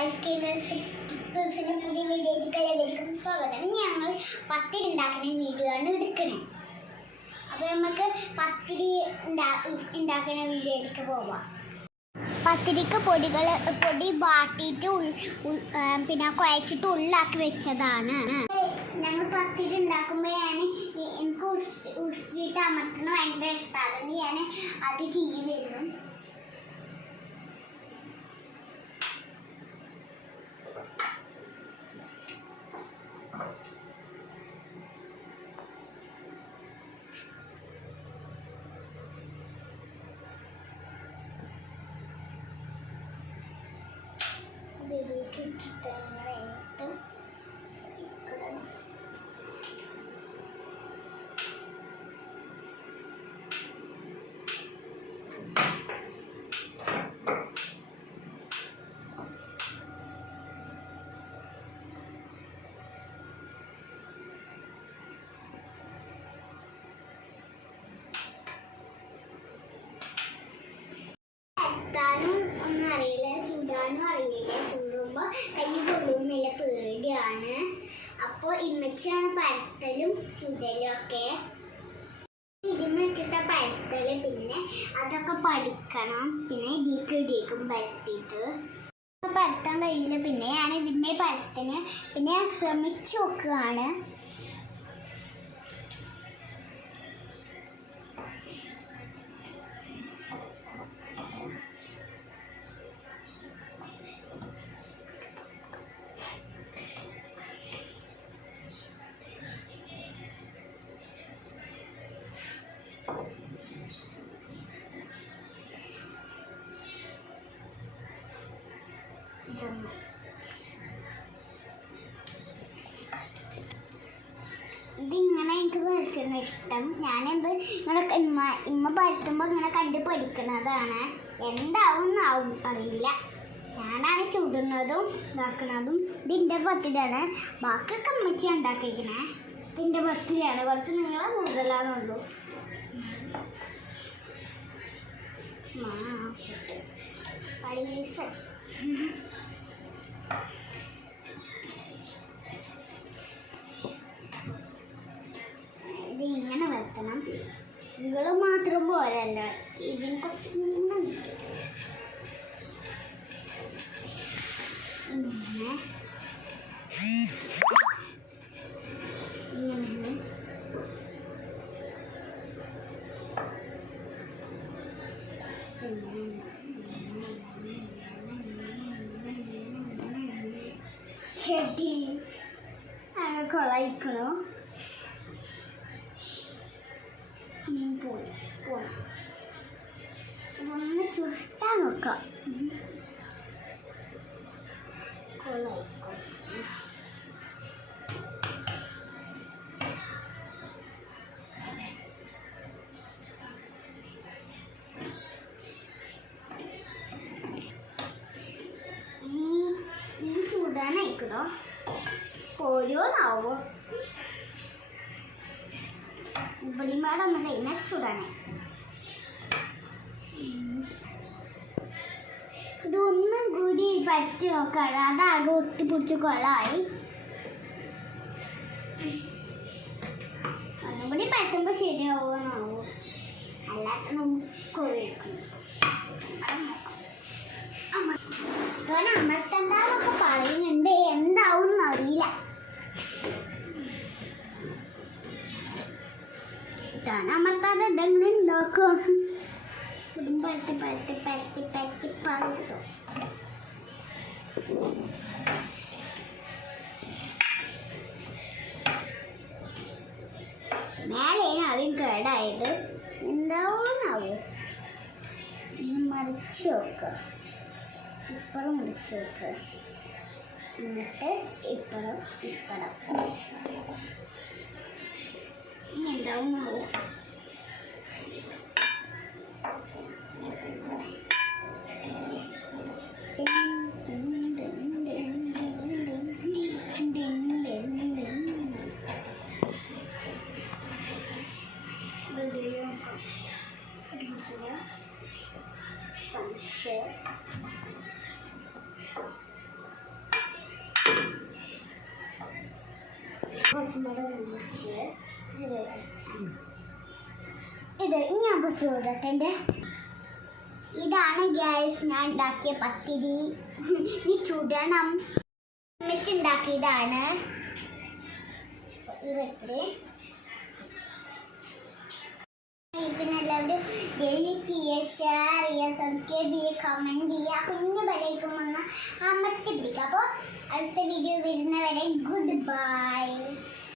കേവേഴ്സിന്റെ പുതിയ വീഡിയോയിലേക്ക് എല്ലാവർക്കും സ്വാഗതം ഞങ്ങൾ പത്തിരി ഉണ്ടാക്കുന്ന വീഡിയോ ആണ് എടുക്കുന്നത് അപ്പോൾ നമുക്ക് പത്തിരി ഉണ്ടാ- ഉണ്ടാക്കുന്ന വീഡിയോയിലേക്ക് പോവാം പത്തിരിക്ക് പൊടികൾ പൊടി വാട്ടിയിട്ട് പിന്നെ കുഴച്ചിട്ട് ഉള്ളാക്കി വെച്ചതാണ് ഞങ്ങൾ പത്തിരി ഉണ്ടാക്കുമ്പോഴാണ് എനിക്ക് ഉരുട്ടി- ഉരുട്ടിയിട്ട് അമർത്തുന്ന ഭയങ്കര ഇഷ്ടമാണ് ഞാൻ അത് ചെയ്യും treated ചൂടുമ്പോൾ പൊള്ളും കൊള്ളുന്നില്ല പേടിയാണ്. അപ്പോൾ ഇമ്മച്ചിയാണ് പരത്തലും ചുടലും ഒക്കെ. വെച്ചിട്ട് പരത്തൽ പിന്നെ അതൊക്കെ പഠിക്കണം. പിന്നെ ഇടിക്ക് ഇടിക്കും പരത്തിയിട്ട്. പരത്താൻ കഴിയില്ല. പിന്നെ ഞാൻ ഇതിന്റെ പരത്തിന് പിന്നെ ഞാൻ ശ്രമിച്ചു നോക്കുകയാണ് ഇതിങ്ങനെ എനിക്ക് പഠിക്കുന്ന ഇഷ്ടം. ഞാനെന്ത് ഇങ്ങനെ ഇമ്മ ഇമ്മ പഠിക്കുമ്പോൾ ഇങ്ങനെ കണ്ട് പഠിക്കുന്നതാണ് എന്താവും അറിയില്ല. ഞാനാണ് ചുടുന്നതും ഇതാക്കുന്നതും ഇതിന്റെ പത്തിലാണ്. ബാക്കിയൊക്കെ അമ്മച്ചി ഉണ്ടാക്കിയിരിക്കണേ. ഇതിന്റെ പത്തിലാണ്. കുറച്ച് നിങ്ങൾ കൂടുതലാണുള്ളൂ. പൈസ ഇത് ഇങ്ങനെ വെക്കണം. നിങ്ങൾ മാത്രം പോരല്ല. ഇതിന് കുറച്ച് ഇങ്ങനെ ഷെഡി അങ്ങനെ കൊളയിക്കണോ? പോയി പോയി. ഇതൊന്ന് ചുരുട്ടാൻ നോക്കാം. ചൂടാനയക്കണോ പോരുമോന്നാവോ ഇവിടെയും വേറെ ഒന്നും കഴിഞ്ഞാൽ ചൂടാനേ. ഇതൊന്നും കൂടി പറ്റി നോക്കാണ് അതാകെ ഒട്ടിപ്പിടിച്ച് കൊള്ളായി ഒന്നും കൂടി പറ്റുമ്പോൾ ശരിയാവുമെന്നാവോ? അല്ലാത്ത നമുക്ക് ഒഴിക്കും ഇതും പരത്തി പരത്തി പരത്തി പരത്തി പരത്തു മേലെയാണ് ആദ്യം കേടായത്. എന്താവോന്നാവോ മറിച്ച് നോക്കുക ഇപ്പഴും മറിച്ച് നോക്കുക എന്നിട്ട് ഇപ്പഴും ഇപ്പഴും ഇനി എന്താവുന്നാവോ shit. ഇത് ഇനി ഞാൻ ബസ് ഓടക്കണ്ടേ ഇതാണ് ഗ്യാസ് ഞാൻ ഉണ്ടാക്കിയ പത്തിരി. ഇനി ചുടണം. അമ്മച്ചുണ്ടാക്കിയതാണ് ഈ പത്തിരി ഇതിനെല്ലാവരും അടുത്ത വീഡിയോ വരുന്നവരെ ഗുഡ് ബൈ